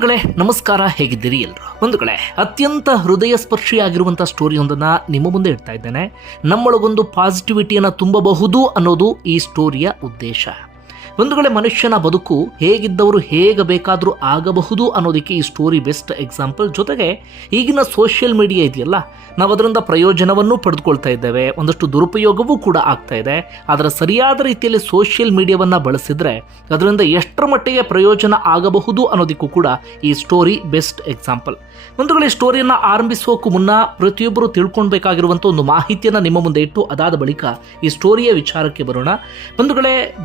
ಕಡೆ ನಮಸ್ಕಾರ, ಹೇಗಿದ್ದೀರಿ ಎಲ್ಲರೂ? ಕಡೆ ಅತ್ಯಂತ ಹೃದಯ ಸ್ಪರ್ಶಿಯಾಗಿರುವಂಥ ಒಂದನ್ನ ನಿಮ್ಮ ಮುಂದೆ ಇಡ್ತಾ ಇದ್ದೇನೆ. ನಮ್ಮೊಳಗೊಂದು ಪಾಸಿಟಿವಿಟಿಯನ್ನು ತುಂಬಬಹುದು ಅನ್ನೋದು ಈ ಸ್ಟೋರಿಯ ಉದ್ದೇಶ. ಒಂದು ಮನುಷ್ಯನ ಬದುಕು ಹೇಗಿದ್ದವರು ಹೇಗೆ ಬೇಕಾದರೂ ಆಗಬಹುದು ಅನ್ನೋದಕ್ಕೆ ಈ ಸ್ಟೋರಿ ಬೆಸ್ಟ್ ಎಕ್ಸಾಂಪಲ್ ಜೊತೆಗೆ ಈಗಿನ ಸೋಷಿಯಲ್ ಮೀಡಿಯಾ ಇದೆಯಲ್ಲ? ನಾವು ಅದರಿಂದ ಪ್ರಯೋಜನವನ್ನು ಪಡೆದುಕೊಳ್ತಾ ಇದ್ದೇವೆ. ಒಂದಷ್ಟು ದುರುಪಯೋಗವೂ ಕೂಡ ಆಗ್ತಾ ಇದೆ. ಆದರೆ ಸರಿಯಾದ ರೀತಿಯಲ್ಲಿ ಸೋಷಿಯಲ್ ಮೀಡಿಯಾವನ್ನು ಬಳಸಿದರೆ ಅದರಿಂದ ಎಷ್ಟರ ಮಟ್ಟಿಗೆ ಪ್ರಯೋಜನ ಆಗಬಹುದು ಅನ್ನೋದಕ್ಕೂ ಕೂಡ ಈ ಸ್ಟೋರಿ ಬೆಸ್ಟ್ ಎಕ್ಸಾಂಪಲ್ ಒಂದು ಸ್ಟೋರಿಯನ್ನು ಆರಂಭಿಸೋಕ್ಕೂ ಮುನ್ನ ಪ್ರತಿಯೊಬ್ಬರು ತಿಳ್ಕೊಳ್ಬೇಕಾಗಿರುವಂಥ ಒಂದು ಮಾಹಿತಿಯನ್ನು ನಿಮ್ಮ ಮುಂದೆ ಇಟ್ಟು ಅದಾದ ಬಳಿಕ ಈ ಸ್ಟೋರಿಯ ವಿಚಾರಕ್ಕೆ ಬರೋಣ. ಒಂದು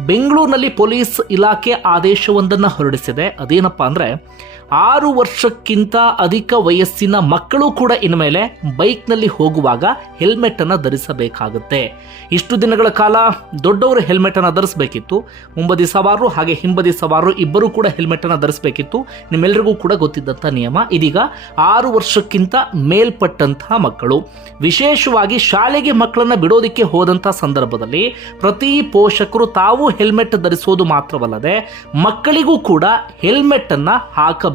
ಬೆಂಗಳೂರಿನಲ್ಲಿ ಪೊಲೀಸ್ ಇಲಾಖೆ ಆದೇಶವೊಂದನ್ನು ಹೊರಡಿಸಿದೆ. ಅದೇನಪ್ಪ ಅಂದರೆ ಆರು ವರ್ಷಕ್ಕಿಂತ ಅಧಿಕ ವಯಸ್ಸಿನ ಮಕ್ಕಳು ಕೂಡ ಇನ್ಮೇಲೆ ಬೈಕ್ನಲ್ಲಿ ಹೋಗುವಾಗ ಹೆಲ್ಮೆಟನ್ನು ಧರಿಸಬೇಕಾಗುತ್ತೆ. ಇಷ್ಟು ದಿನಗಳ ಕಾಲ ದೊಡ್ಡವರು ಹೆಲ್ಮೆಟನ್ನು ಧರಿಸಬೇಕಿತ್ತು. ಮುಂಬದಿ ಸವಾರರು ಹಾಗೆ ಹಿಂಬದಿ ಸವಾರರು ಇಬ್ಬರೂ ಕೂಡ ಹೆಲ್ಮೆಟನ್ನು ಧರಿಸಬೇಕಿತ್ತು. ನಿಮ್ಮೆಲ್ಲರಿಗೂ ಕೂಡ ಗೊತ್ತಿದ್ದಂಥ ನಿಯಮ. ಇದೀಗ ಆರು ವರ್ಷಕ್ಕಿಂತ ಮೇಲ್ಪಟ್ಟಂತಹ ಮಕ್ಕಳು. ವಿಶೇಷವಾಗಿ ಶಾಲೆಗೆ ಮಕ್ಕಳನ್ನು ಬಿಡೋದಕ್ಕೆ ಹೋದಂಥ ಸಂದರ್ಭದಲ್ಲಿ ಪ್ರತಿ ಪೋಷಕರು ತಾವು ಹೆಲ್ಮೆಟ್ ಧರಿಸೋದು ಮಾತ್ರವಲ್ಲದೆ ಮಕ್ಕಳಿಗೂ ಕೂಡ ಹೆಲ್ಮೆಟ್ ಅನ್ನ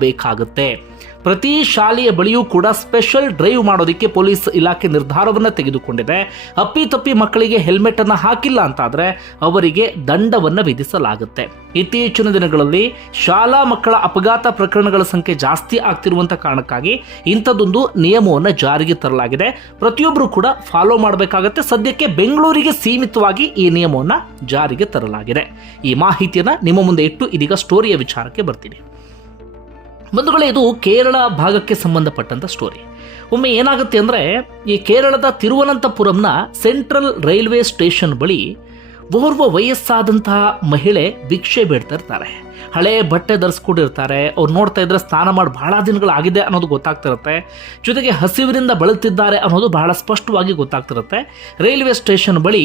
ಹಾಕಬೇಕಾಗುತ್ತೆ ಪ್ರತಿ ಶಾಲೆಯ ಬಳಿಯೂ ಕೂಡ ಸ್ಪೆಷಲ್ ಡ್ರೈವ್ ಮಾಡೋದಕ್ಕೆ ಪೊಲೀಸ್ ಇಲಾಖೆ ನಿರ್ಧಾರವನ್ನು ತೆಗೆದುಕೊಂಡಿದೆ. ಅಪ್ಪಿತಪ್ಪಿ ಮಕ್ಕಳಿಗೆ ಹೆಲ್ಮೆಟ್ ಅನ್ನು ಹಾಕಿಲ್ಲ ಅಂತಾದರೆ ಅವರಿಗೆ ದಂಡವನ್ನು ವಿಧಿಸಲಾಗುತ್ತೆ. ಇತ್ತೀಚಿನ ದಿನಗಳಲ್ಲಿ ಶಾಲಾ ಮಕ್ಕಳ ಅಪಘಾತ ಪ್ರಕರಣಗಳ ಸಂಖ್ಯೆ ಜಾಸ್ತಿ ಆಗ್ತಿರುವಂಥ ಕಾರಣಕ್ಕಾಗಿ ಇಂಥದ್ದೊಂದು ನಿಯಮವನ್ನು ಜಾರಿಗೆ ತರಲಾಗಿದೆ. ಪ್ರತಿಯೊಬ್ಬರು ಕೂಡ ಫಾಲೋ ಮಾಡಬೇಕಾಗತ್ತೆ. ಸದ್ಯಕ್ಕೆ ಬೆಂಗಳೂರಿಗೆ ಸೀಮಿತವಾಗಿ ಈ ನಿಯಮವನ್ನು ಜಾರಿಗೆ ತರಲಾಗಿದೆ. ಈ ಮಾಹಿತಿಯನ್ನು ನಿಮ್ಮ ಮುಂದೆ ಇಟ್ಟು ಇದೀಗ ಸ್ಟೋರಿಯ ವಿಚಾರಕ್ಕೆ ಬರ್ತೀನಿ. ಬಂಧುಗಳೇ ಇದು ಕೇರಳ ಭಾಗಕ್ಕೆ ಸಂಬಂಧಪಟ್ಟಂತ ಸ್ಟೋರಿ ಒಮ್ಮೆ ಏನಾಗುತ್ತೆ ಅಂದರೆ, ಈ ಕೇರಳದ ತಿರುವನಂತಪುರಂನ ಸೆಂಟ್ರಲ್ ರೈಲ್ವೆ ಸ್ಟೇಷನ್ ಬಳಿ ಓರ್ವ ವಯಸ್ಸಾದಂತಹ ಮಹಿಳೆ ಭಿಕ್ಷೆ ಬೇಡ್ತಾ ಇರ್ತಾರೆ. ಹಳೆ ಬಟ್ಟೆ ಧರಿಸ್ಕೊಂಡಿರ್ತಾರೆ. ಅವ್ರು ನೋಡ್ತಾ ಇದ್ರೆ ಸ್ನಾನ ಮಾಡಿ ಬಹಳ ದಿನಗಳಾಗಿದೆ ಅನ್ನೋದು ಗೊತ್ತಾಗ್ತಿರುತ್ತೆ. ಜೊತೆಗೆ ಹಸಿವಿನಿಂದ ಬಳಲ್ತಿದ್ದಾರೆ ಅನ್ನೋದು ಬಹಳ ಸ್ಪಷ್ಟವಾಗಿ ಗೊತ್ತಾಗ್ತಿರುತ್ತೆ. ರೈಲ್ವೆ ಸ್ಟೇಷನ್ ಬಳಿ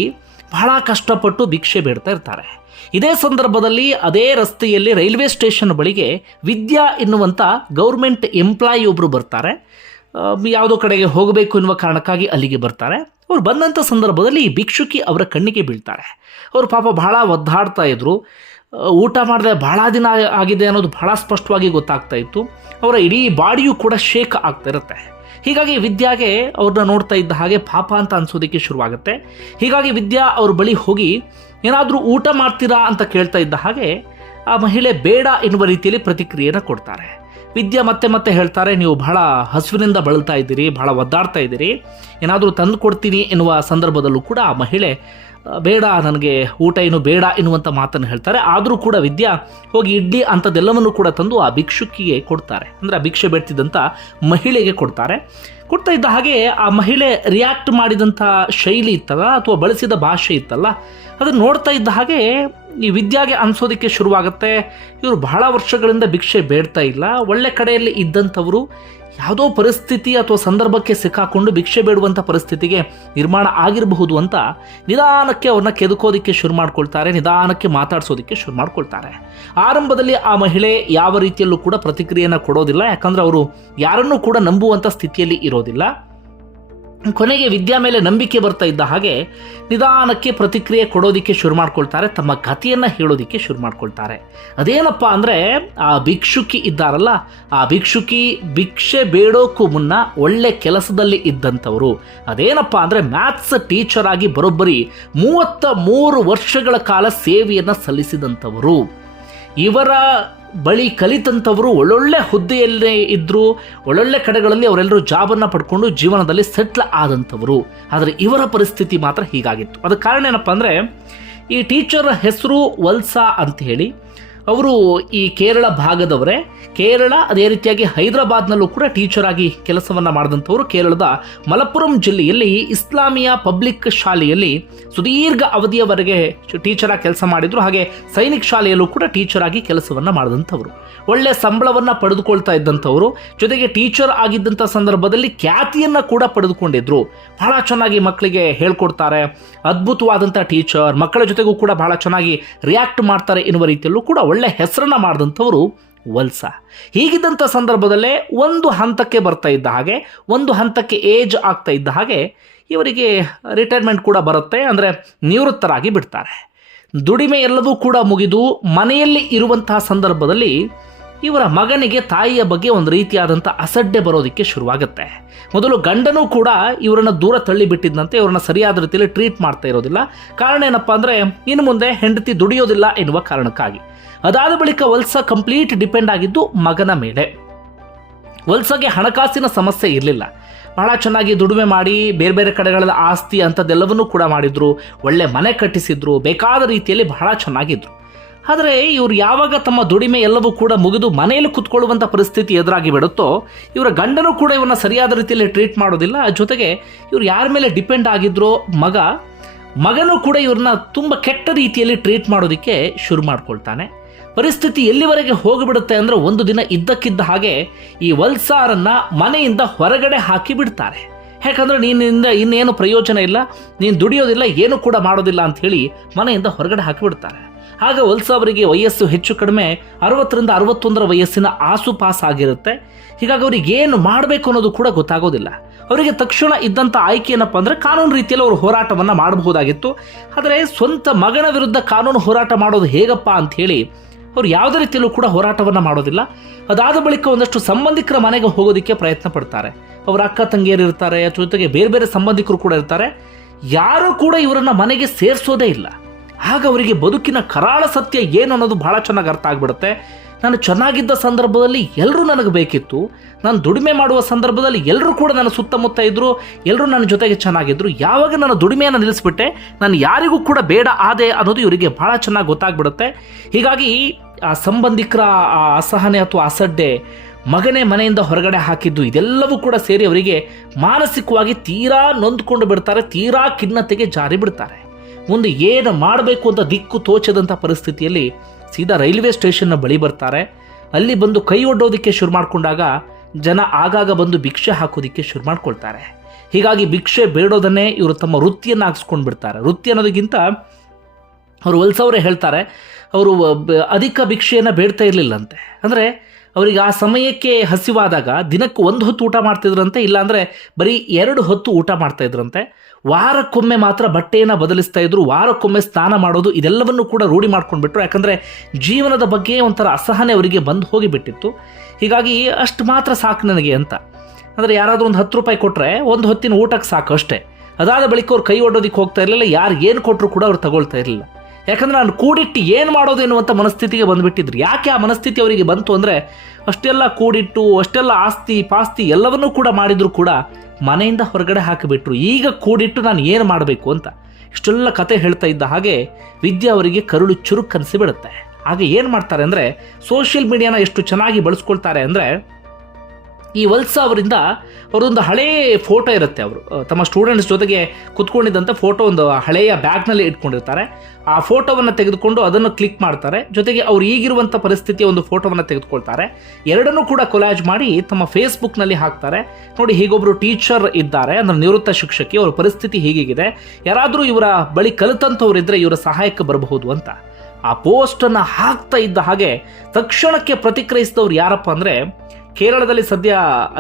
ಬಹಳ ಕಷ್ಟಪಟ್ಟು ಭಿಕ್ಷೆ ಬೇಡ್ತಾ ಇರ್ತಾರೆ. ಇದೇ ಸಂದರ್ಭದಲ್ಲಿ ಅದೇ ರಸ್ತೆಯಲ್ಲಿ ರೈಲ್ವೆ ಸ್ಟೇಷನ್ ಬಳಿಗೆ ವಿದ್ಯಾ ಎನ್ನುವಂಥ ಗೌರ್ಮೆಂಟ್ ಎಂಪ್ಲಾಯಿ ಒಬ್ಬರು ಬರ್ತಾರೆ. ಯಾವುದೋ ಕಡೆಗೆ ಹೋಗಬೇಕು ಎನ್ನುವ ಕಾರಣಕ್ಕಾಗಿ ಅಲ್ಲಿಗೆ ಬರ್ತಾರೆ. ಅವ್ರು ಬಂದಂಥ ಸಂದರ್ಭದಲ್ಲಿ ಭಿಕ್ಷುಕಿ ಅವರ ಕಣ್ಣಿಗೆ ಬೀಳ್ತಾರೆ. ಅವರು ಪಾಪ ಬಹಳ ಒದ್ದಾಡ್ತಾ ಇದ್ರು. ಊಟ ಮಾಡದೆ ಬಹಳ ದಿನ ಆಗಿದೆ ಅನ್ನೋದು ಬಹಳ ಸ್ಪಷ್ಟವಾಗಿ ಗೊತ್ತಾಗ್ತಾ ಇತ್ತು. ಅವರ ಇಡೀ ಬಾಡಿಯೂ ಕೂಡ ಶೇಕ್ ಆಗ್ತಾ ಇರುತ್ತೆ. ಹೀಗಾಗಿ ವಿದ್ಯಾಗೆ ಅವ್ರನ್ನ ನೋಡ್ತಾ ಇದ್ದ ಹಾಗೆ ಪಾಪ ಅಂತ ಅನ್ಸೋದಕ್ಕೆ ಶುರುವಾಗುತ್ತೆ. ಹೀಗಾಗಿ ವಿದ್ಯಾ ಅವ್ರ ಬಳಿ ಹೋಗಿ, ಏನಾದರೂ ಊಟ ಮಾಡ್ತೀರಾ ಅಂತ ಕೇಳ್ತಾ ಇದ್ದ ಹಾಗೆ ಆ ಮಹಿಳೆ ಬೇಡ ಎನ್ನುವ ರೀತಿಯಲ್ಲಿ ಪ್ರತಿಕ್ರಿಯೆಯನ್ನು ಕೊಡ್ತಾರೆ. ವಿದ್ಯಾ ಮತ್ತೆ ಮತ್ತೆ ಹೇಳ್ತಾರೆ, ನೀವು ಬಹಳ ಹಸುವಿನಿಂದ ಬಳಲ್ತಾ ಇದ್ದೀರಿ, ಬಹಳ ಒದ್ದಾಡ್ತಾ ಇದ್ದೀರಿ, ಏನಾದರೂ ತಂದು ಕೊಡ್ತೀನಿ ಎನ್ನುವ ಸಂದರ್ಭದಲ್ಲೂ ಕೂಡ ಆ ಮಹಿಳೆ ಬೇಡ, ನನಗೆ ಊಟ ಏನು ಬೇಡ ಎನ್ನುವಂಥ ಮಾತನ್ನು ಹೇಳ್ತಾರೆ. ಆದರೂ ಕೂಡ ವಿದ್ಯಾ ಹೋಗಿ ಇಡ್ಲಿ ಅಂಥದ್ದೆಲ್ಲವನ್ನು ಕೂಡ ತಂದು ಆ ಭಿಕ್ಷುಕಿಗೆ ಕೊಡ್ತಾರೆ. ಅಂದರೆ ಆ ಭಿಕ್ಷೆ ಬೇಡ್ತಿದ್ದಂಥ ಮಹಿಳೆಗೆ ಕೊಡ್ತಾರೆ. ಕೊಡ್ತಾ ಇದ್ದ ಹಾಗೆ ಆ ಮಹಿಳೆ ರಿಯಾಕ್ಟ್ ಮಾಡಿದಂಥ ಶೈಲಿ ಇತ್ತಲ್ಲ, ಅಥವಾ ಬಳಸಿದ ಭಾಷೆ ಇತ್ತಲ್ಲ, ಅದನ್ನು ನೋಡ್ತಾ ಇದ್ದ ಹಾಗೆ ಈ ವಿದ್ಯಾಗೆ ಅನಿಸೋದಕ್ಕೆ ಶುರುವಾಗುತ್ತೆ. ಇವರು ಬಹಳ ವರ್ಷಗಳಿಂದ ಭಿಕ್ಷೆ ಬೇಡ್ತಾ ಇಲ್ಲ. ಒಳ್ಳೆ ಕಡೆಯಲ್ಲಿ ಇದ್ದಂಥವರು ಯಾವುದೋ ಪರಿಸ್ಥಿತಿ ಅಥವಾ ಸಂದರ್ಭಕ್ಕೆ ಸಿಕ್ಕಾಕೊಂಡು ಭಿಕ್ಷೆ ಬೇಡುವಂಥ ಪರಿಸ್ಥಿತಿಗೆ ನಿರ್ಮಾಣ ಆಗಿರಬಹುದು ಅಂತ ನಿಧಾನಕ್ಕೆ ಅವ್ರನ್ನ ಕೆದಕೋದಕ್ಕೆ ಶುರು ಮಾಡ್ಕೊಳ್ತಾರೆ, ನಿಧಾನಕ್ಕೆ ಮಾತಾಡ್ಸೋದಕ್ಕೆ ಶುರು ಮಾಡ್ಕೊಳ್ತಾರೆ. ಆರಂಭದಲ್ಲಿ ಆ ಮಹಿಳೆ ಯಾವ ರೀತಿಯಲ್ಲೂ ಕೂಡ ಪ್ರತಿಕ್ರಿಯೆಯನ್ನು ಕೊಡೋದಿಲ್ಲ, ಯಾಕಂದರೆ ಅವರು ಯಾರನ್ನೂ ಕೂಡ ನಂಬುವಂಥ ಸ್ಥಿತಿಯಲ್ಲಿ ಇರೋದಿಲ್ಲ. ಕೊನೆಗೆ ವಿದ್ಯಾ ಮೇಲೆ ನಂಬಿಕೆ ಬರ್ತಾ ಇದ್ದ ಹಾಗೆ ನಿಧಾನಕ್ಕೆ ಪ್ರತಿಕ್ರಿಯೆ ಕೊಡೋದಕ್ಕೆ ಶುರು ಮಾಡ್ಕೊಳ್ತಾರೆ, ತಮ್ಮ ಕಥೆಯನ್ನು ಹೇಳೋದಕ್ಕೆ ಶುರು ಮಾಡ್ಕೊಳ್ತಾರೆ. ಅದೇನಪ್ಪ ಅಂದರೆ, ಆ ಭಿಕ್ಷುಕಿ ಇದ್ದಾರಲ್ಲ, ಆ ಭಿಕ್ಷುಕಿ ಭಿಕ್ಷೆ ಬೇಡೋಕ್ಕೂ ಮುನ್ನ ಒಳ್ಳೆ ಕೆಲಸದಲ್ಲಿ ಇದ್ದಂಥವರು. ಅದೇನಪ್ಪ ಅಂದರೆ, ಮ್ಯಾಥ್ಸ್ ಟೀಚರ್ ಆಗಿ ಬರೋಬ್ಬರಿ ಮೂವತ್ತ ಮೂರು ವರ್ಷಗಳ ಕಾಲ ಸೇವೆಯನ್ನು ಸಲ್ಲಿಸಿದಂಥವರು. ಇವರ ಬಳಿ ಕಲಿತಂಥವರು ಒಳ್ಳೊಳ್ಳೆ ಹುದ್ದೆಯಲ್ಲೇ ಇದ್ದರು ಒಳ್ಳೊಳ್ಳೆ ಕಡೆಗಳಲ್ಲಿ ಅವರೆಲ್ಲರೂ ಜಾಬನ್ನು ಪಡ್ಕೊಂಡು ಜೀವನದಲ್ಲಿ ಸೆಟ್ಲ್ ಆದಂಥವರು. ಆದರೆ ಇವರ ಪರಿಸ್ಥಿತಿ ಮಾತ್ರ ಹೀಗಾಗಿತ್ತು. ಅದಕ್ಕೆ ಕಾರಣ ಏನಪ್ಪ ಅಂದರೆ, ಈ ಟೀಚರ್ ಹೆಸರು ವಲ್ಸಾ ಅಂತ ಹೇಳಿ ಅವರು ಈ ಕೇರಳ ಭಾಗದವರೇ. ಕೇರಳ ಅದೇ ರೀತಿಯಾಗಿ ಹೈದರಾಬಾದ್ನಲ್ಲೂ ಕೂಡ ಟೀಚರ್ ಆಗಿ ಕೆಲಸವನ್ನು ಮಾಡಿದಂಥವರು ಕೇರಳದ ಮಲಪ್ಪುರಂ ಜಿಲ್ಲೆಯಲ್ಲಿ ಇಸ್ಲಾಮಿಯಾ ಪಬ್ಲಿಕ್ ಶಾಲೆಯಲ್ಲಿ ಸುದೀರ್ಘ ಅವಧಿಯವರೆಗೆ ಟೀಚರ್ ಆಗಿ ಕೆಲಸ ಮಾಡಿದ್ರು. ಹಾಗೆ ಸೈನಿಕ್ ಶಾಲೆಯಲ್ಲೂ ಕೂಡ ಟೀಚರ್ ಆಗಿ ಕೆಲಸವನ್ನು ಮಾಡಿದಂಥವರು. ಒಳ್ಳೆ ಸಂಬಳವನ್ನು ಪಡೆದುಕೊಳ್ತಾ ಇದ್ದಂಥವರು. ಜೊತೆಗೆ ಟೀಚರ್ ಆಗಿದ್ದಂಥ ಸಂದರ್ಭದಲ್ಲಿ ಖ್ಯಾತಿಯನ್ನು ಕೂಡ ಪಡೆದುಕೊಂಡಿದ್ರು. ಬಹಳ ಚೆನ್ನಾಗಿ ಮಕ್ಕಳಿಗೆ ಹೇಳ್ಕೊಡ್ತಾರೆ. ಅದ್ಭುತವಾದಂಥ ಟೀಚರ್ ಮಕ್ಕಳ ಜೊತೆಗೂ ಕೂಡ ಬಹಳ ಚೆನ್ನಾಗಿ ರಿಯಾಕ್ಟ್ ಮಾಡ್ತಾರೆ ಎನ್ನುವ ರೀತಿಯಲ್ಲೂ ಕೂಡ ಒಳ್ಳೆ ಹೆಸರನ್ನ ಮಾಡಿದಂಥವರು ವಲ್ಸ. ಹೀಗಿದ್ದಂಥ ಸಂದರ್ಭದಲ್ಲೇ ಒಂದು ಹಂತಕ್ಕೆ ಬರ್ತಾ ಇದ್ದ ಹಾಗೆ, ಒಂದು ಹಂತಕ್ಕೆ ಏಜ್ ಆಗ್ತಾ ಇದ್ದ ಹಾಗೆ ಇವರಿಗೆ ರಿಟೈರ್ಮೆಂಟ್ ಕೂಡ ಬರುತ್ತೆ, ಅಂದರೆ ನಿವೃತ್ತರಾಗಿ ಬಿಡ್ತಾರೆ. ದುಡಿಮೆ ಎಲ್ಲವೂ ಕೂಡ ಮುಗಿದು ಮನೆಯಲ್ಲಿ ಇರುವಂತಹ ಸಂದರ್ಭದಲ್ಲಿ ಇವರ ಮಗನಿಗೆ ತಾಯಿಯ ಬಗ್ಗೆ ಒಂದು ರೀತಿಯಾದಂಥ ಅಸಡ್ಡೆ ಬರೋದಕ್ಕೆ ಶುರುವಾಗುತ್ತೆ. ಮೊದಲು ಗಂಡನೂ ಕೂಡ ಇವರನ್ನ ದೂರ ತಳ್ಳಿಬಿಟ್ಟಿದ್ದಂತೆ ಇವರನ್ನ ಸರಿಯಾದ ರೀತಿಯಲ್ಲಿ ಟ್ರೀಟ್ ಮಾಡ್ತಾ ಇರೋದಿಲ್ಲ. ಕಾರಣ ಏನಪ್ಪಾ ಅಂದರೆ, ಇನ್ನು ಮುಂದೆ ಹೆಂಡತಿ ದುಡಿಯೋದಿಲ್ಲ ಎನ್ನುವ ಕಾರಣಕ್ಕಾಗಿ. ಅದಾದ ಬಳಿಕ ವಲ್ಸ ಕಂಪ್ಲೀಟ್ ಡಿಪೆಂಡ್ ಆಗಿದ್ದು ಮಗನ ಮೇಲೆ. ವಲ್ಸಗೆ ಹಣಕಾಸಿನ ಸಮಸ್ಯೆ ಇರಲಿಲ್ಲ. ಬಹಳ ಚೆನ್ನಾಗಿ ದುಡಿಮೆ ಮಾಡಿ, ಬೇರೆ ಬೇರೆ ಕಡೆಗಳಲ್ಲಿ ಆಸ್ತಿ ಅಂಥದ್ದೆಲ್ಲವನ್ನೂ ಕೂಡ ಮಾಡಿದ್ರು, ಒಳ್ಳೆ ಮನೆ ಕಟ್ಟಿಸಿದ್ರು, ಬೇಕಾದ ರೀತಿಯಲ್ಲಿ ಬಹಳ ಚೆನ್ನಾಗಿದ್ರು. ಆದರೆ ಇವರು ಯಾವಾಗ ತಮ್ಮ ದುಡಿಮೆ ಎಲ್ಲವೂ ಕೂಡ ಮುಗಿದು ಮನೆಯಲ್ಲಿ ಕುತ್ಕೊಳ್ಳುವಂಥ ಪರಿಸ್ಥಿತಿ ಎದುರಾಗಿ ಬಿಡುತ್ತೋ, ಇವರ ಗಂಡನೂ ಕೂಡ ಇವನ್ನ ಸರಿಯಾದ ರೀತಿಯಲ್ಲಿ ಟ್ರೀಟ್ ಮಾಡೋದಿಲ್ಲ. ಜೊತೆಗೆ ಇವ್ರು ಯಾರ ಮೇಲೆ ಡಿಪೆಂಡ್ ಆಗಿದ್ರೋ ಮಗ, ಮಗನೂ ಕೂಡ ಇವ್ರನ್ನ ತುಂಬ ಕೆಟ್ಟ ರೀತಿಯಲ್ಲಿ ಟ್ರೀಟ್ ಮಾಡೋದಕ್ಕೆ ಶುರು ಮಾಡ್ಕೊಳ್ತಾನೆ. ಪರಿಸ್ಥಿತಿ ಎಲ್ಲಿವರೆಗೆ ಹೋಗಿಬಿಡುತ್ತೆ ಅಂದರೆ ಒಂದು ದಿನ ಇದ್ದಕ್ಕಿದ್ದ ಹಾಗೆ ಈ ವಲ್ಸಾರನ್ನು ಮನೆಯಿಂದ ಹೊರಗಡೆ ಹಾಕಿ ಬಿಡ್ತಾರೆ. ಯಾಕಂದರೆ ನಿನ್ನಿಂದ ಇನ್ನೇನು ಪ್ರಯೋಜನ ಇಲ್ಲ, ನೀನು ದುಡಿಯೋದಿಲ್ಲ, ಏನು ಕೂಡ ಮಾಡೋದಿಲ್ಲ ಅಂತ ಹೇಳಿ ಮನೆಯಿಂದ ಹೊರಗಡೆ ಹಾಕಿಬಿಡ್ತಾರೆ ಆಗ ವಲ್ಸ ಅವರಿಗೆ ವಯಸ್ಸು ಹೆಚ್ಚು ಕಡಿಮೆ ಅರವತ್ತರಿಂದ ಅರವತ್ತೊಂದರ ವಯಸ್ಸಿನ ಆಸುಪಾಸ್ ಆಗಿರುತ್ತೆ. ಹೀಗಾಗಿ ಅವರಿಗೆ ಏನು ಮಾಡಬೇಕು ಅನ್ನೋದು ಕೂಡ ಗೊತ್ತಾಗೋದಿಲ್ಲ. ಅವರಿಗೆ ತಕ್ಷಣ ಇದ್ದಂಥ ಆಯ್ಕೆ ಏನಪ್ಪ ಅಂದರೆ ಕಾನೂನು ರೀತಿಯಲ್ಲಿ ಅವರು ಹೋರಾಟವನ್ನು ಮಾಡಬಹುದಾಗಿತ್ತು. ಆದರೆ ಸ್ವಂತ ಮಗನ ವಿರುದ್ಧ ಕಾನೂನು ಹೋರಾಟ ಮಾಡೋದು ಹೇಗಪ್ಪ ಅಂತ ಹೇಳಿ ಅವರು ಯಾವುದೇ ರೀತಿಯಲ್ಲೂ ಕೂಡ ಹೋರಾಟವನ್ನು ಮಾಡೋದಿಲ್ಲ. ಅದಾದ ಬಳಿಕ ಒಂದಷ್ಟು ಸಂಬಂಧಿಕರ ಮನೆಗೆ ಹೋಗೋದಕ್ಕೆ ಪ್ರಯತ್ನ ಪಡ್ತಾರೆ. ಅವರ ಅಕ್ಕ ತಂಗಿಯರು ಇರ್ತಾರೆ ಜೊತೆಗೆ ಬೇರೆ ಬೇರೆ ಸಂಬಂಧಿಕರು ಕೂಡ ಇರ್ತಾರೆ. ಯಾರೂ ಕೂಡ ಇವರನ್ನು ಮನೆಗೆ ಸೇರಿಸೋದೇ ಇಲ್ಲ. ಆಗ ಅವರಿಗೆ ಬದುಕಿನ ಕರಾಳ ಸತ್ಯ ಏನು ಅನ್ನೋದು ಭಾಳ ಚೆನ್ನಾಗಿ ಅರ್ಥ ಆಗಿಬಿಡುತ್ತೆ. ನಾನು ಚೆನ್ನಾಗಿದ್ದ ಸಂದರ್ಭದಲ್ಲಿ ಎಲ್ಲರೂ ನನಗೆ ಬೇಕಿತ್ತು. ನಾನು ದುಡಿಮೆ ಮಾಡುವ ಸಂದರ್ಭದಲ್ಲಿ ಎಲ್ಲರೂ ಕೂಡ ನನ್ನ ಸುತ್ತಮುತ್ತ ಇದ್ದರು ಎಲ್ಲರೂ ನನ್ನ ಜೊತೆಗೆ ಚೆನ್ನಾಗಿದ್ದರು ಯಾವಾಗ ನಾನು ದುಡಿಮೆಯನ್ನು ನಿಲ್ಲಿಸ್ಬಿಟ್ಟೆ, ನಾನು ಯಾರಿಗೂ ಕೂಡ ಬೇಡ ಆದೆ ಅನ್ನೋದು ಇವರಿಗೆ ಭಾಳ ಚೆನ್ನಾಗಿ ಗೊತ್ತಾಗ್ಬಿಡುತ್ತೆ. ಹೀಗಾಗಿ ಆ ಸಂಬಂಧಿಕರ ಆ ಅಸಹನೆ ಅಥವಾ ಅಸಡ್ಡೆ ಮಗನೇ ಮನೆಯಿಂದ ಹೊರಗಡೆ ಹಾಕಿದ್ದು, ಇದೆಲ್ಲವೂ ಕೂಡ ಸೇರಿ ಅವರಿಗೆ ಮಾನಸಿಕವಾಗಿ ತೀರಾ ನೊಂದ್ಕೊಂಡು ಬಿಡ್ತಾರೆ, ತೀರಾ ಖಿನ್ನತೆಗೆ ಜಾರಿ ಬಿಡ್ತಾರೆ. ಮುಂದೆ ಏನು ಮಾಡಬೇಕು ಅಂತ ದಿಕ್ಕು ತೋಚದಂಥ ಪರಿಸ್ಥಿತಿಯಲ್ಲಿ ಸೀದಾ ರೈಲ್ವೆ ಸ್ಟೇಷನ್ನ ಬಳಿ ಬರ್ತಾರೆ. ಅಲ್ಲಿ ಬಂದು ಕೈ ಒಡ್ಡೋದಕ್ಕೆ ಶುರು ಮಾಡಿಕೊಂಡಾಗ ಜನ ಆಗಾಗ ಬಂದು ಭಿಕ್ಷೆ ಹಾಕೋದಕ್ಕೆ ಶುರು ಮಾಡ್ಕೊಳ್ತಾರೆ. ಹೀಗಾಗಿ ಭಿಕ್ಷೆ ಬೇಡೋದನ್ನೇ ಇವರು ತಮ್ಮ ವೃತ್ತಿಯನ್ನು ಹಾಕ್ಸ್ಕೊಂಡು ಬಿಡ್ತಾರೆ. ವೃತ್ತಿ ಅನ್ನೋದಕ್ಕಿಂತ ಅವರು ವಲ್ಸವರೇ ಹೇಳ್ತಾರೆ, ಅವರು ಅಧಿಕ ಭಿಕ್ಷೆಯನ್ನು ಬೇಡ್ತಾ ಇರಲಿಲ್ಲಂತೆ. ಅಂದರೆ ಅವರಿಗೆ ಆ ಸಮಯಕ್ಕೆ ಹಸಿವಾದಾಗ ದಿನಕ್ಕೆ ಒಂದು ಹೊತ್ತು ಊಟ ಮಾಡ್ತಿದ್ರಂತೆ, ಇಲ್ಲಾಂದರೆ ಬರೀ ಎರಡು ಹೊತ್ತು ಊಟ ಮಾಡ್ತಾ ಇದ್ರಂತೆ. ವಾರಕ್ಕೊಮ್ಮೆ ಮಾತ್ರ ಬಟ್ಟೆಯನ್ನು ಬದಲಿಸ್ತಾ ಇದ್ರು, ವಾರಕ್ಕೊಮ್ಮೆ ಸ್ನಾನ ಮಾಡೋದು, ಇದೆಲ್ಲವನ್ನು ಕೂಡ ರೂಢಿ ಮಾಡ್ಕೊಂಡ್ಬಿಟ್ರು. ಯಾಕಂದರೆ ಜೀವನದ ಬಗ್ಗೆ ಒಂಥರ ಅಸಹನೆ ಅವರಿಗೆ ಬಂದು ಹೋಗಿಬಿಟ್ಟಿತ್ತು. ಹೀಗಾಗಿ ಅಷ್ಟು ಮಾತ್ರ ಸಾಕು ನನಗೆ ಅಂತ. ಅಂದರೆ ಯಾರಾದರೂ ಒಂದು ಹತ್ತು ರೂಪಾಯಿ ಕೊಟ್ಟರೆ ಒಂದು ಹೊತ್ತಿನ ಊಟಕ್ಕೆ ಸಾಕು ಅಷ್ಟೇ. ಅದಾದ ಬಳಿಕ ಅವ್ರು ಕೈ ಒಡ್ಡೋದಕ್ಕೆ ಹೋಗ್ತಾ ಇರಲಿಲ್ಲ, ಯಾರು ಏನು ಕೊಟ್ಟರು ಕೂಡ ಅವ್ರು ತಗೊಳ್ತಾ ಇರಲಿಲ್ಲ. ಯಾಕಂದ್ರೆ ನಾನು ಕೂಡಿಟ್ಟು ಏನು ಮಾಡೋದು ಎನ್ನುವಂಥ ಮನಸ್ಥಿತಿಗೆ ಬಂದುಬಿಟ್ಟಿದ್ರು. ಯಾಕೆ ಆ ಮನಸ್ಥಿತಿ ಅವರಿಗೆ ಬಂತು ಅಂದರೆ ಅಷ್ಟೆಲ್ಲ ಕೂಡಿಟ್ಟು, ಅಷ್ಟೆಲ್ಲ ಆಸ್ತಿ, ಪಾಸ್ತಿ ಎಲ್ಲವನ್ನೂ ಕೂಡ ಮಾಡಿದರೂ ಕೂಡ ಮನೆಯಿಂದ ಹೊರಗಡೆ ಹಾಕಿಬಿಟ್ರು. ಈಗ ಕೂಡಿಟ್ಟು ನಾನು ಏನು ಮಾಡಬೇಕು ಅಂತ ಇಷ್ಟೆಲ್ಲ ಕತೆ ಹೇಳ್ತಾ ಇದ್ದ ಹಾಗೆ ವಿದ್ಯಾ ಅವರಿಗೆ ಕರುಳು ಚುರುಕು ಅನಿಸಿಬಿಡುತ್ತೆ ಹಾಗೆ ಏನು ಮಾಡ್ತಾರೆ ಅಂದರೆ ಸೋಷಿಯಲ್ ಮೀಡಿಯಾನ ಎಷ್ಟು ಚೆನ್ನಾಗಿ ಬಳಸ್ಕೊಳ್ತಾರೆ ಅಂದರೆ ಈ ವಲ್ಸ ಅವರಿಂದ ಅವರೊಂದು ಹಳೇ ಫೋಟೋ ಇರುತ್ತೆ ಅವರು. ತಮ್ಮ ಸ್ಟೂಡೆಂಟ್ಸ್ ಜೊತೆಗೆ ಕುತ್ಕೊಂಡಿದ್ದಂಥ ಫೋಟೋ ಒಂದು ಹಳೆಯ ಬ್ಯಾಗ್ನಲ್ಲಿ ಇಟ್ಕೊಂಡಿರ್ತಾರೆ. ಆ ಫೋಟೋವನ್ನು ತೆಗೆದುಕೊಂಡು ಅದನ್ನು ಕ್ಲಿಕ್ ಮಾಡ್ತಾರೆ. ಜೊತೆಗೆ ಅವ್ರು ಈಗಿರುವಂಥ ಪರಿಸ್ಥಿತಿಯ ಒಂದು ಫೋಟೋವನ್ನು ತೆಗೆದುಕೊಳ್ತಾರೆ. ಎರಡನ್ನೂ ಕೂಡ ಕೊಲಾಜ್ ಮಾಡಿ ತಮ್ಮ ಫೇಸ್ಬುಕ್ನಲ್ಲಿ ಹಾಕ್ತಾರೆ. ನೋಡಿ ಹೀಗೊಬ್ಬರು ಟೀಚರ್ ಇದ್ದಾರೆ. ಅಂದರೆ ನಿವೃತ್ತ ಶಿಕ್ಷಕಿ, ಅವರ ಪರಿಸ್ಥಿತಿ ಹೀಗಿದೆ ಯಾರಾದರೂ ಇವರ ಬಳಿ ಕಲಿತಂಥವ್ರು ಇದ್ದರೆ ಇವರ ಸಹಾಯಕ್ಕೆ ಬರಬಹುದು ಅಂತ. ಆ ಪೋಸ್ಟನ್ನು ಹಾಕ್ತಾ ಇದ್ದ ಹಾಗೆ ತಕ್ಷಣಕ್ಕೆ ಪ್ರತಿಕ್ರಿಯಿಸಿದವ್ರು ಯಾರಪ್ಪ ಅಂದರೆ ಕೇರಳದಲ್ಲಿ ಸದ್ಯ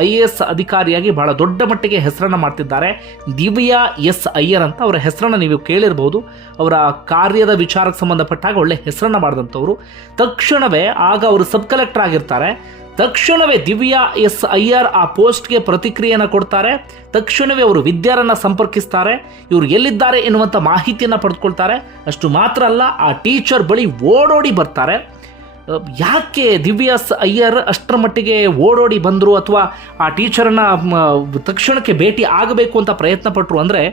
ಐ ಎ ಎಸ್ ಅಧಿಕಾರಿಯಾಗಿ ಬಹಳ ದೊಡ್ಡ ಮಟ್ಟಿಗೆ ಹೆಸರನ್ನು ಮಾಡ್ತಿದ್ದಾರೆ. ದಿವ್ಯಾ ಎಸ್ ಅಯ್ಯರ್ ಅಂತ ಅವರ ಹೆಸರನ್ನು ನೀವು ಕೇಳಿರ್ಬೋದು. ಅವರ ಕಾರ್ಯದ ವಿಚಾರಕ್ಕೆ ಸಂಬಂಧಪಟ್ಟಾಗ ಒಳ್ಳೆ ಹೆಸರನ್ನು ಮಾಡಿದಂಥವ್ರು. ತಕ್ಷಣವೇ ಆಗ ಅವರು ಸಬ್ ಕಲೆಕ್ಟರ್ ಆಗಿರ್ತಾರೆ. ತಕ್ಷಣವೇ ದಿವ್ಯಾ ಎಸ್ ಅಯ್ಯರ್ ಆ ಪೋಸ್ಟ್ಗೆ ಪ್ರತಿಕ್ರಿಯೆಯನ್ನು ಕೊಡ್ತಾರೆ. ತಕ್ಷಣವೇ ಅವರು ವಿದ್ಯಾರನ್ನು ಸಂಪರ್ಕಿಸ್ತಾರೆ. ಇವರು ಎಲ್ಲಿದ್ದಾರೆ ಎನ್ನುವಂಥ ಮಾಹಿತಿಯನ್ನು ಪಡೆದುಕೊಳ್ತಾರೆ ಅಷ್ಟು ಮಾತ್ರ ಅಲ್ಲ, ಆ ಟೀಚರ್ ಬಳಿ ಓಡೋಡಿ ಬರ್ತಾರೆ. ಯಾಕೆ ದಿವ್ಯಾಸ್ ಅಯ್ಯರ್ ಅಷ್ಟರ ಮಟ್ಟಿಗೆ ಓಡೋಡಿ ಬಂದರು ಅಥವಾ ಆ ಟೀಚರನ್ನು ತಕ್ಷಣಕ್ಕೆ ಭೇಟಿ ಆಗಬೇಕು ಅಂತ ಪ್ರಯತ್ನ ಪಟ್ಟರು ಅಂದರೆ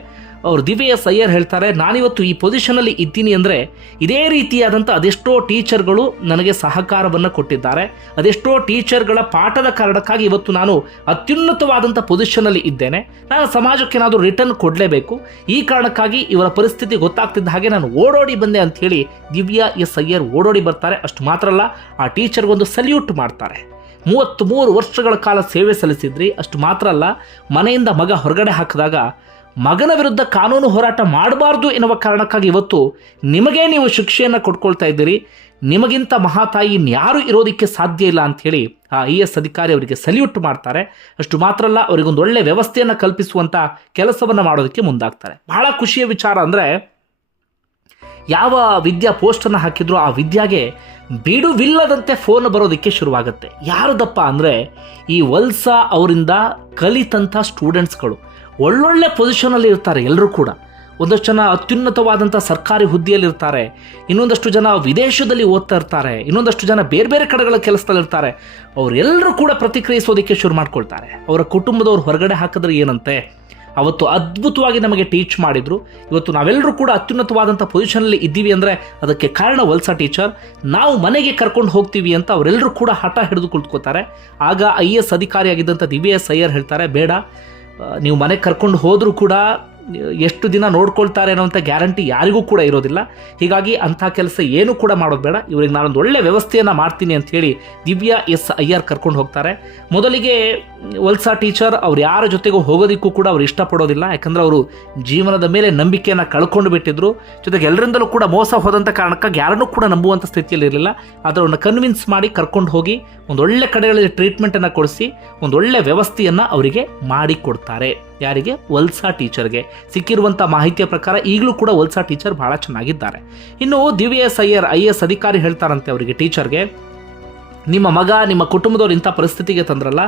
ಅವ್ರು ದಿವ್ಯ ಸಯ್ಯರ್ ಹೇಳ್ತಾರೆ, ನಾನಿವತ್ತು ಈ ಪೊಸಿಷನಲ್ಲಿ ಇದ್ದೀನಿ ಅಂದರೆ ಇದೇ ರೀತಿಯಾದಂಥ ಅದೆಷ್ಟೋ ಟೀಚರ್ಗಳು ನನಗೆ ಸಹಕಾರವನ್ನು ಕೊಟ್ಟಿದ್ದಾರೆ. ಅದೆಷ್ಟೋ ಟೀಚರ್ಗಳ ಪಾಠದ ಕಾರಣಕ್ಕಾಗಿ ಇವತ್ತು ನಾನು ಅತ್ಯುನ್ನತವಾದಂಥ ಪೊಸಿಷನಲ್ಲಿ ಇದ್ದೇನೆ. ನಾನು ಸಮಾಜಕ್ಕೆ ಏನಾದರೂ ರಿಟರ್ನ್ ಕೊಡಲೇಬೇಕು. ಈ ಕಾರಣಕ್ಕಾಗಿ ಇವರ ಪರಿಸ್ಥಿತಿ ಗೊತ್ತಾಗ್ತಿದ್ದ ಹಾಗೆ ನಾನು ಓಡೋಡಿ ಬಂದೆ ಅಂತ ಹೇಳಿ ದಿವ್ಯಾ ಎಸ್ ಅಯ್ಯರ್ ಓಡೋಡಿ ಬರ್ತಾರೆ. ಅಷ್ಟು ಮಾತ್ರ ಅಲ್ಲ, ಆ ಟೀಚರ್ಗೊಂದು ಸಲ್ಯೂಟ್ ಮಾಡ್ತಾರೆ. ಮೂವತ್ತ್ ಮೂರು ವರ್ಷಗಳ ಕಾಲ ಸೇವೆ ಸಲ್ಲಿಸಿದ್ರಿ, ಅಷ್ಟು ಮಾತ್ರ ಅಲ್ಲ, ಮನೆಯಿಂದ ಮಗ ಹೊರಗಡೆ ಹಾಕಿದಾಗ ಮಗನ ವಿರುದ್ಧ ಕಾನೂನು ಹೋರಾಟ ಮಾಡಬಾರ್ದು ಎನ್ನುವ ಕಾರಣಕ್ಕಾಗಿ ಇವತ್ತು ನಿಮಗೇ ನೀವು ಶಿಕ್ಷೆಯನ್ನು ಕೊಟ್ಕೊಳ್ತಾ ಇದ್ದೀರಿ. ನಿಮಗಿಂತ ಮಹಾತಾಯಿ ಇನ್ಯಾರೂ ಇರೋದಕ್ಕೆ ಸಾಧ್ಯ ಇಲ್ಲ ಅಂಥೇಳಿ ಆ ಐ ಎಸ್ ಅಧಿಕಾರಿ ಅವರಿಗೆ ಸಲ್ಯೂಟ್ ಮಾಡ್ತಾರೆ. ಅಷ್ಟು ಮಾತ್ರ ಅಲ್ಲ ಅವರಿಗೊಂದು ಒಳ್ಳೆ ವ್ಯವಸ್ಥೆಯನ್ನು ಕಲ್ಪಿಸುವಂಥ ಕೆಲಸವನ್ನು ಮಾಡೋದಕ್ಕೆ ಮುಂದಾಗ್ತಾರೆ. ಬಹಳ ಖುಷಿಯ ವಿಚಾರ ಅಂದರೆ, ಯಾವ ವಿದ್ಯಾ ಪೋಸ್ಟನ್ನು ಹಾಕಿದ್ರು ಆ ವಿದ್ಯಾಗೆ ಬಿಡುವಿಲ್ಲದಂತೆ ಫೋನ್ ಬರೋದಕ್ಕೆ ಶುರುವಾಗುತ್ತೆ. ಯಾರದಪ್ಪ ಅಂದರೆ, ಈ ವಲ್ಸಾ ಅವರಿಂದ ಕಲಿತಂಥ ಸ್ಟೂಡೆಂಟ್ಸ್ಗಳು ಒಳ್ಳೊಳ್ಳೆ ಪೊಸಿಷನಲ್ಲಿ ಇರ್ತಾರೆ ಎಲ್ಲರೂ ಕೂಡ. ಒಂದಷ್ಟು ಜನ ಅತ್ಯುನ್ನತವಾದಂಥ ಸರ್ಕಾರಿ ಹುದ್ದೆಯಲ್ಲಿರ್ತಾರೆ, ಇನ್ನೊಂದಷ್ಟು ಜನ ವಿದೇಶದಲ್ಲಿ ಓದ್ತಾ ಇರ್ತಾರೆ, ಇನ್ನೊಂದಷ್ಟು ಜನ ಬೇರೆ ಬೇರೆ ಕಡೆಗಳ ಕೆಲಸದಲ್ಲಿರ್ತಾರೆ ಅವರೆಲ್ಲರೂ ಕೂಡ ಪ್ರತಿಕ್ರಿಯಿಸೋದಕ್ಕೆ ಶುರು ಮಾಡ್ಕೊಳ್ತಾರೆ. ಅವರ ಕುಟುಂಬದವ್ರು ಹೊರಗಡೆ ಹಾಕಿದ್ರೆ ಏನಂತೆ? ಅವತ್ತು ಅದ್ಭುತವಾಗಿ ನಮಗೆ ಟೀಚ್ ಮಾಡಿದರು. ಇವತ್ತು ನಾವೆಲ್ಲರೂ ಕೂಡ ಅತ್ಯುನ್ನತವಾದಂಥ ಪೊಸಿಷನಲ್ಲಿ ಇದ್ದೀವಿ ಅಂದರೆ ಅದಕ್ಕೆ ಕಾರಣ ವಲ್ಸಾ ಟೀಚರ್, ನಾವು ಮನೆಗೆ ಕರ್ಕೊಂಡು ಹೋಗ್ತೀವಿ ಅಂತ ಅವರೆಲ್ಲರೂ ಕೂಡ ಹಠ ಹಿಡಿದು ಕುಳಿತುಕೋತಾರೆ ಆಗ ಐ ಎಸ್ ಅಧಿಕಾರಿಯಾಗಿದ್ದಂಥ ದಿವ್ಯ ಎಸ್ ಅಯ್ಯರ್ ಹೇಳ್ತಾರೆ, ಬೇಡ ನೀವು ಮನೆಗೆ ಕರ್ಕೊಂಡು ಹೋದರೂ ಕೂಡ ಎಷ್ಟು ದಿನ ನೋಡ್ಕೊಳ್ತಾರೆ ಅನ್ನೋಂಥ ಗ್ಯಾರಂಟಿ ಯಾರಿಗೂ ಕೂಡ ಇರೋದಿಲ್ಲ. ಹೀಗಾಗಿ ಅಂಥ ಕೆಲಸ ಏನು ಕೂಡ ಮಾಡೋದು ಬೇಡ. ಇವ್ರಿಗೆ ನಾನೊಂದು ಒಳ್ಳೆ ವ್ಯವಸ್ಥೆಯನ್ನು ಮಾಡ್ತೀನಿ ಅಂತ ಹೇಳಿ ದಿವ್ಯಾ ಎಸ್ ಅಯ್ಯರ್ ಕರ್ಕೊಂಡು ಹೋಗ್ತಾರೆ. ಮೊದಲಿಗೆ ವಲ್ಸಾ ಟೀಚರ್ ಅವ್ರು ಯಾರ ಜೊತೆಗೂ ಹೋಗೋದಕ್ಕೂ ಕೂಡ ಅವ್ರು ಇಷ್ಟಪಡೋದಿಲ್ಲ. ಯಾಕಂದರೆ ಅವರು ಜೀವನದ ಮೇಲೆ ನಂಬಿಕೆಯನ್ನು ಕಳ್ಕೊಂಡು ಬಿಟ್ಟಿದ್ರು. ಜೊತೆಗೆ ಎಲ್ಲರಿಂದಲೂ ಕೂಡ ಮೋಸ ಹೋದಂಥ ಕಾರಣಕ್ಕಾಗಿ ಯಾರನ್ನೂ ಕೂಡ ನಂಬುವಂಥ ಸ್ಥಿತಿಯಲ್ಲಿ ಇರಲಿಲ್ಲ. ಆದರೆ ಅವ್ರನ್ನ ಕನ್ವಿನ್ಸ್ ಮಾಡಿ ಕರ್ಕೊಂಡು ಹೋಗಿ ಒಂದು ಒಳ್ಳೆ ಕಡೆಗಳಲ್ಲಿ ಟ್ರೀಟ್ಮೆಂಟನ್ನು ಕೊಡಿಸಿ ಒಂದು ಒಳ್ಳೆ ವ್ಯವಸ್ಥೆಯನ್ನು ಅವರಿಗೆ ಮಾಡಿಕೊಡ್ತಾರೆ ಯಾರಿಗೆ? ವಲ್ಸಾ ಟೀಚರ್ಗೆ. ಸಿಕ್ಕಿರುವಂಥ ಮಾಹಿತಿಯ ಪ್ರಕಾರ ಈಗಲೂ ಕೂಡ ವಲ್ಸಾ ಟೀಚರ್ ಬಹಳ ಚೆನ್ನಾಗಿದ್ದಾರೆ. ಇನ್ನು ದಿವ್ಯ ಎಸ್ ಅಯ್ಯರ್ ಐ ಎಸ್ ಅಧಿಕಾರಿ ಹೇಳ್ತಾರಂತೆ ಅವರಿಗೆ ಟೀಚರ್ಗೆ. ನಿಮ್ಮ ಮಗ, ನಿಮ್ಮ ಕುಟುಂಬದವ್ರು ಇಂಥ ಪರಿಸ್ಥಿತಿಗೆ ತಂದ್ರಲ್ಲ,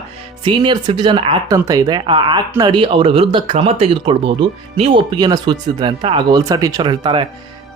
ಸೀನಿಯರ್ ಸಿಟಿಜನ್ ಆ್ಯಕ್ಟ್ ಅಂತ ಇದೆ, ಆ ಆ್ಯಕ್ಟ್ನ ಅಡಿ ಅವರ ವಿರುದ್ಧ ಕ್ರಮ ತೆಗೆದುಕೊಳ್ಬಹುದು, ನೀವು ಒಪ್ಪಿಗೆಯನ್ನು ಸೂಚಿಸಿದ್ರೆ ಅಂತ ಆಗ ವಲ್ಸಾ ಟೀಚರ್ ಹೇಳ್ತಾರೆ,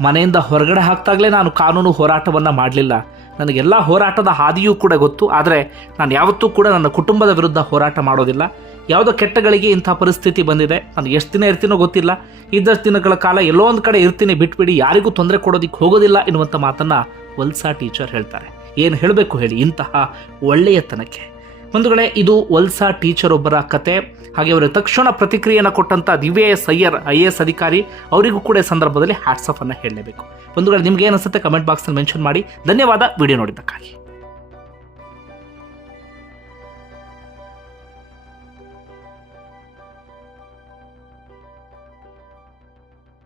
ಮನೆಯಿಂದ ಹೊರಗಡೆ ಹಾಕ್ತಾಗಲೇ ನಾನು ಕಾನೂನು ಹೋರಾಟವನ್ನು ಮಾಡಲಿಲ್ಲ. ನನಗೆಲ್ಲ ಹೋರಾಟದ ಹಾದಿಯೂ ಕೂಡ ಗೊತ್ತು, ಆದರೆ ನಾನು ಯಾವತ್ತೂ ಕೂಡ ನನ್ನ ಕುಟುಂಬದ ವಿರುದ್ಧ ಹೋರಾಟ ಮಾಡೋದಿಲ್ಲ. ಯಾವುದೋ ಕೆಟ್ಟಗಳಿಗೆ ಇಂಥ ಪರಿಸ್ಥಿತಿ ಬಂದಿದೆ. ನಾನು ಎಷ್ಟು ದಿನ ಇರ್ತೀನೋ ಗೊತ್ತಿಲ್ಲ. ಇದ್ದಷ್ಟು ದಿನಗಳ ಕಾಲ ಎಲ್ಲೋ ಒಂದು ಕಡೆ ಇರ್ತೀನಿ, ಬಿಟ್ಬಿಡಿ, ಯಾರಿಗೂ ತೊಂದರೆ ಕೊಡೋದಕ್ಕೆ ಹೋಗೋದಿಲ್ಲ ಎನ್ನುವಂಥ ಮಾತನ್ನು ವಲ್ಸಾ ಟೀಚರ್ ಹೇಳ್ತಾರೆ. ಏನು ಹೇಳಬೇಕು ಹೇಳಿ, ಇಂತಹ ಒಳ್ಳೆಯತನಕ್ಕೆ. ಒಂದು ವೇಳೆ ಇದು ವಲ್ಸಾ ಟೀಚರ್ ಒಬ್ಬರ ಕತೆ. ಹಾಗೆ ಅವರ ತಕ್ಷಣ ಪ್ರತಿಕ್ರಿಯೆಯನ್ನು ಕೊಟ್ಟಂಥ Divya S Iyer, I S ಅಧಿಕಾರಿ, ಅವರಿಗೂ ಕೂಡ ಸಂದರ್ಭದಲ್ಲಿ ಅನ್ನು ಹೇಳಲೇಬೇಕು. ವೇಳೆ ನಿಮ್ಗೆ ಏನು ಅನಿಸುತ್ತೆ? ಕಮೆಂಟ್ ಬಾಕ್ಸಲ್ಲಿ ಮೆನ್ಷನ್ ಮಾಡಿ. ಧನ್ಯವಾದ, ವಿಡಿಯೋ ನೋಡಿದ್ದಕ್ಕಾಗಿ.